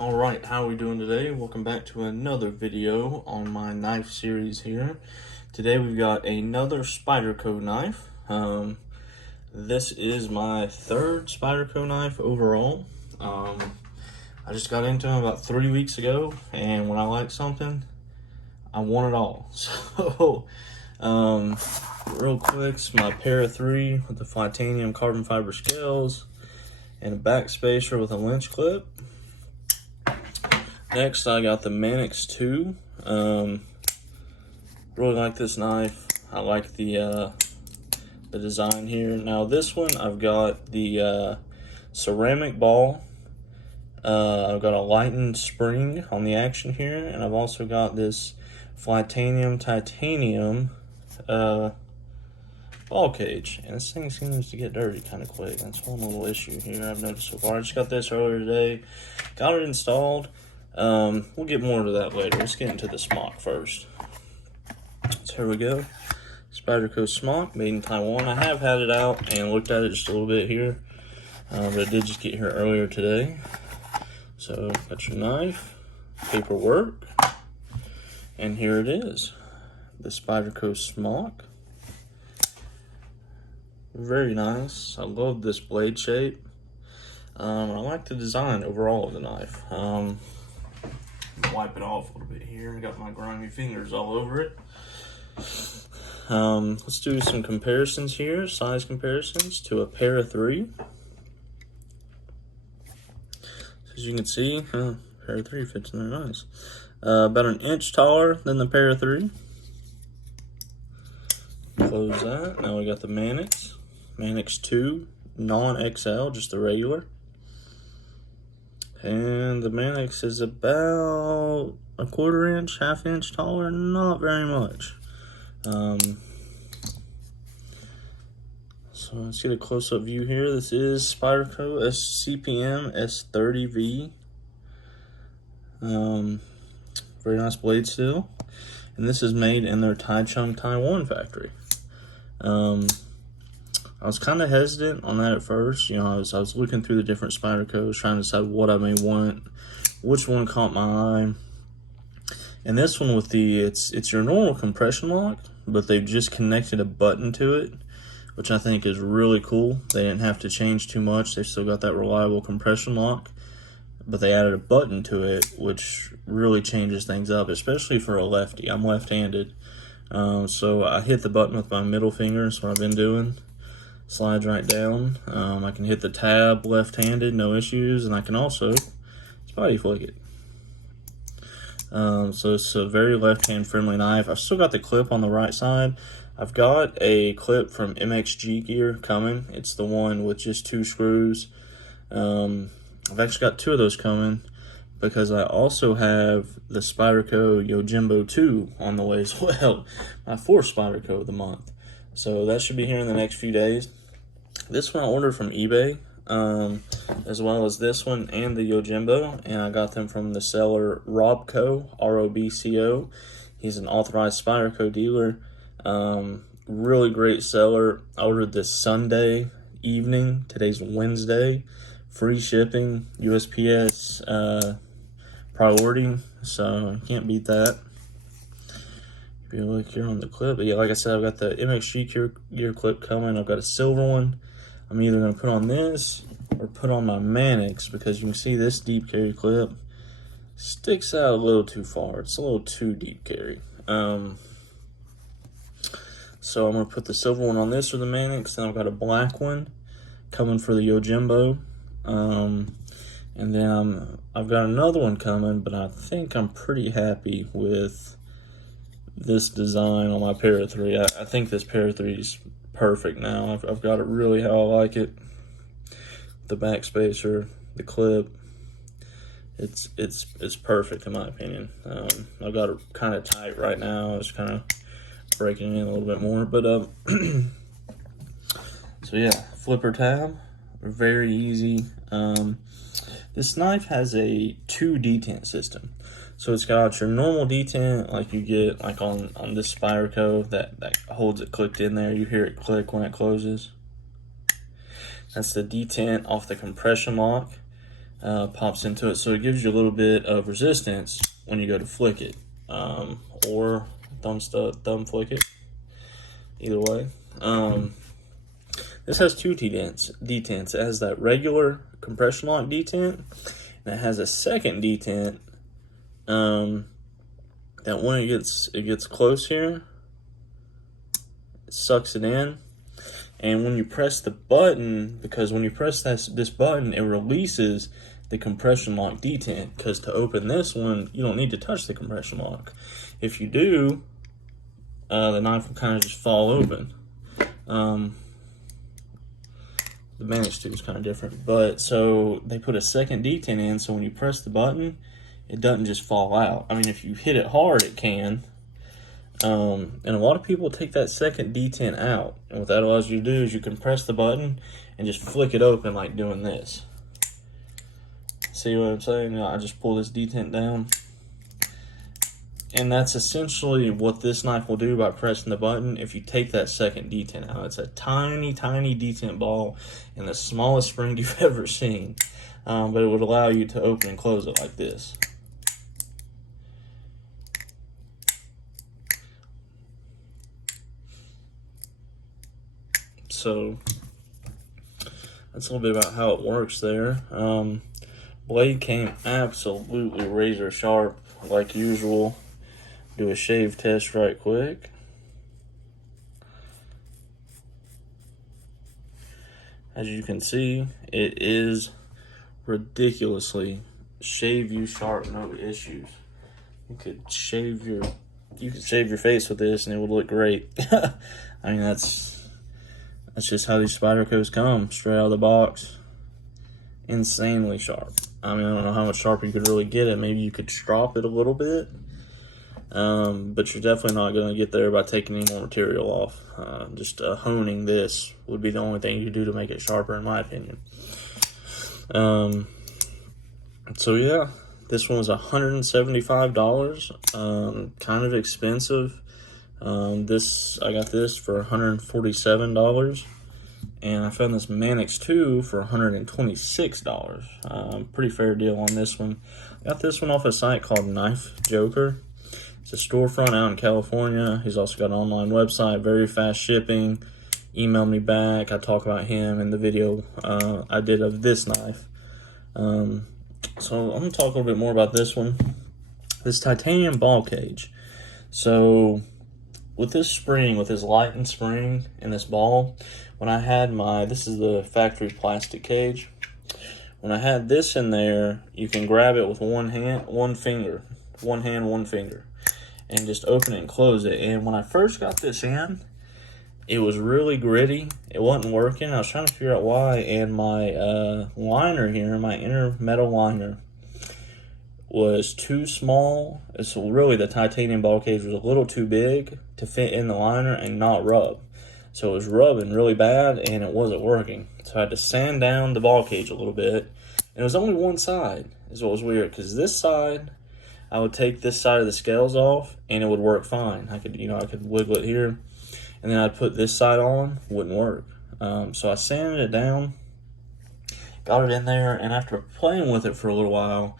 Alright, how are we doing today? Welcome back to another video on my knife series here. Today we've got another Spyderco knife. This is my third Spyderco knife overall. I just got into them about 3 weeks ago, and when I like something, I want it all. So, real quick, it's my Para 3 with the titanium carbon fiber scales and a back spacer with a lynch clip. Next, I got the Mannix 2. Really like this knife. I like the design here. Now this one, I've got the ceramic ball. I've got a lightened spring on the action here, and I've also got this titanium ball cage. And this thing seems to get dirty kind of quick. That's one little issue here I've noticed so far. I just got this earlier today. Got it installed. We'll get more to that later. Let's get into the smock first. So here we go. Spyderco smock, made in Taiwan. I have had it out and looked at it just a little bit here, but it did just get here earlier today. So got your knife, paperwork, and here it is, the Spyderco smock. Very nice. I love this blade shape. I like the design overall of the knife. Wipe it off a little bit here. I got my grimy fingers all over it. Let's do some comparisons here, size comparisons to a Para 3. As you can see, Para 3 fits in there nice. About an inch taller than the Para 3. Close that. Now we got the Mannix 2, non-XL, just the regular. And the Mannix is about a quarter inch, half inch taller, not very much. So let's get a close-up view here. This is Spyderco CPM S30V. Very nice blade steel. And this is made in their Taichung, Taiwan factory. I was kind of hesitant on that at first. You know, I was looking through the different Spydercos, trying to decide what I may want, which one caught my eye. And this one with the, it's your normal compression lock, but they've just connected a button to it, which I think is really cool. They didn't have to change too much. They still got that reliable compression lock, but they added a button to it, which really changes things up, especially for a lefty. I'm left-handed, so I hit the button with my middle finger. That's what I've been doing. Slides right down. I can hit the tab left-handed, no issues, and I can also spidey flick it. So it's a very left-hand friendly knife. I've still got the clip on the right side. I've got a clip from MXG Gear coming. It's the one with just 2 screws. I've actually got 2 of those coming because I also have the Spyderco Yojimbo 2 on the way as well. My 4th Spyderco of the month. So that should be here in the next few days. This one I ordered from eBay, as well as this one and the Yojimbo, and I got them from the seller Robco, R-O-B-C-O. He's an authorized Spyderco dealer. Really great seller. I ordered this Sunday evening. Today's Wednesday. Free shipping, USPS priority, so you can't beat that. If you look here on the clip, but yeah, like I said, I've got the MXG gear clip coming. I've got a silver one. I'm either going to put on this or put on my Mannix, because you can see this deep carry clip sticks out a little too far. It's a little too deep carry. So I'm going to put the silver one on this or the Mannix. Then I've got a black one coming for the Yojimbo. And then I've got another one coming, but I think I'm pretty happy with this design on my Para 3. I think this Para 3 is perfect now. I've got it really how I like it. The back spacer, the clip, it's perfect in my opinion. I've got it kind of tight right now. It's kind of breaking in a little bit more, but so yeah, flipper tab, very easy. This knife has a 2 detent system. So it's got your normal detent like you get like on this Spyderco that holds it clicked in there. You hear it click when it closes. That's the detent off the compression lock. pops into it, so it gives you a little bit of resistance when you go to flick it, or thumb flick it. Either way, this has two detents. It has that regular compression lock detent, and it has a second detent. That when it gets close here, it sucks it in. And when you press the button, because when you press this button, it releases the compression lock detent, because to open this one, you don't need to touch the compression lock. If you do, the knife will kind of just fall open. The manage tool is kind of different, but so they put a second detent in, so when you press the button, it doesn't just fall out. I mean, if you hit it hard, it can. And a lot of people take that second detent out, and what that allows you to do is you can press the button and just flick it open like doing this. See what I'm saying? I just pull this detent down, and that's essentially what this knife will do by pressing the button. If you take that second detent out, it's a tiny detent ball and the smallest spring you've ever seen, but it would allow you to open and close it like this. So that's a little bit about how it works there. Blade came absolutely razor sharp like usual. Do a shave test right quick. As you can see, it is ridiculously shave you sharp, no issues. You could shave your face with this and it would look great. I mean, that's just how these Spydercos come, straight out of the box. Insanely sharp. I mean, I don't know how much sharper you could really get it. Maybe you could strop it a little bit, but you're definitely not going to get there by taking any more material off. Just honing this would be the only thing you could do to make it sharper, in my opinion. So yeah, this one was $175. Kind of expensive. I got this for $147, and I found this Mannix 2 for $126. Pretty fair deal on this one. I got this one off a site called Knife Joker. It's a storefront out in California. He's also got an online website, very fast shipping. Email me back. I talk about him in the video I did of this knife. So I'm going to talk a little bit more about this one. This titanium ball cage. So with this spring, with this lightened spring and this ball, when I had this is the factory plastic cage. When I had this in there, you can grab it with one hand, one finger, and just open it and close it. And when I first got this in, it was really gritty. It wasn't working. I was trying to figure out why, and my liner here, my inner metal liner, was too small. So really the titanium ball cage was a little too big to fit in the liner and not rub. So it was rubbing really bad and it wasn't working. So I had to sand down the ball cage a little bit. And it was only one side, is what was weird, because this side, I would take this side of the scales off and it would work fine. I could wiggle it here, and then I'd put this side on, wouldn't work. So I sanded it down, got it in there, and after playing with it for a little while,